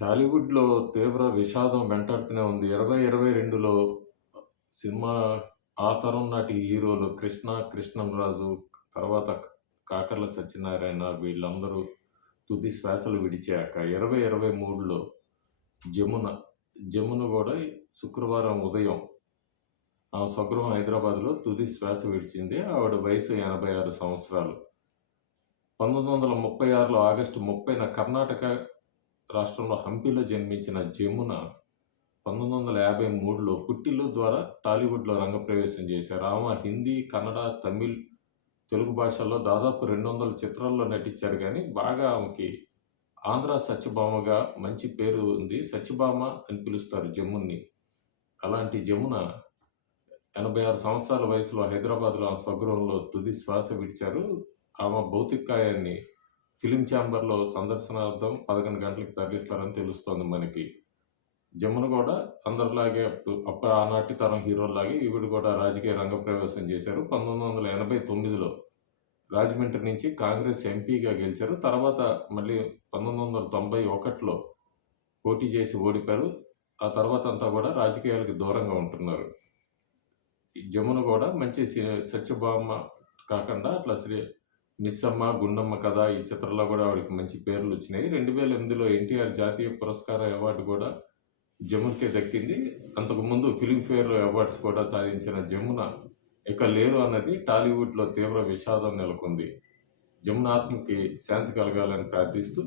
టాలీవుడ్‌లో తీవ్ర విషాదం వెంటాడుతూనే ఉంది. 2022లో సినిమా ఆ తరం నాటి హీరోలు 'కృష్ణ', 'కృష్ణంరాజు' తర్వాత 'కాకర్ల సత్యనారాయణ' వీళ్ళందరూ తుది శ్వాసలు విడిచాక 2023లో 'జమున', 'జమున' గూడా శుక్రవారం ఉదయం ఆమె స్వగృహం హైదరాబాద్‌లో తుది శ్వాస విడిచింది. ఆవిడ వయసు 86 సంవత్సరాలు. 1936లో ఆగస్టు 30న కర్ణాటక రాష్ట్రంలో హంపీలో జన్మించిన 'జమున' 1953లో 'పుట్టిల్లు' ద్వారా టాలీవుడ్‌లో రంగప్రవేశం చేశారు. ఆమె హిందీ, కన్నడ, తమిళ్, తెలుగు భాషల్లో దాదాపు 200 చిత్రాల్లో నటించారు గానీ, బాగా ఆమెకి ఆంధ్ర సత్యభామగా మంచి పేరు ఉంది. సత్యభామ అని పిలుస్తారు జమున్ని. అలాంటి జమున 86 సంవత్సరాల వయసులో హైదరాబాద్‌లో ఆమె స్వగృహంలో తుది శ్వాస విడిచారు. ఆమె భౌతికకాయాన్ని ఫిల్మ్ ఛాంబర్‌లో సందర్శనార్థం 11 గంటలకు తరలిస్తారని తెలుస్తోంది మనకి. జమున గూడా అందరిలాగే ఆనాటి తరం హీరోల్లాగే ఈవిడ గూడా రాజకీయ రంగప్రవేశం చేశారు. 1989లో రాజమండ్రి నుంచి కాంగ్రెస్ ఎంపీగా గెలిచారు. తర్వాత మళ్ళీ 1991లో పోటీ చేసి ఓడిపోయారు. ఆ తర్వాతంతా గూడా రాజకీయాలకు దూరంగా ఉంటున్నారు. ఈ జమున గూడా మంచి సత్యభామ కాకుండా అట్లా మిస్సమ్మ, గుండమ్మ కథ ఈ చిత్రంలో గూడా ఆవిడకి మంచి పేర్లొచ్చినాయి. 2008లో ఎన్టీఆర్ జాతీయ పురస్కార అవార్డు గూడా జమునకే దక్కింది. అంతకుముందు ఫిల్మ్‌ఫేర్ అవార్డ్స్ కూడా సాధించిన జమున ఇక లేరు అన్నది టాలీవుడ్‌లో తీవ్ర విషాదం నెలకొంది. జమున ఆత్మకి శాంతి కలగాలని ప్రార్థిస్తూ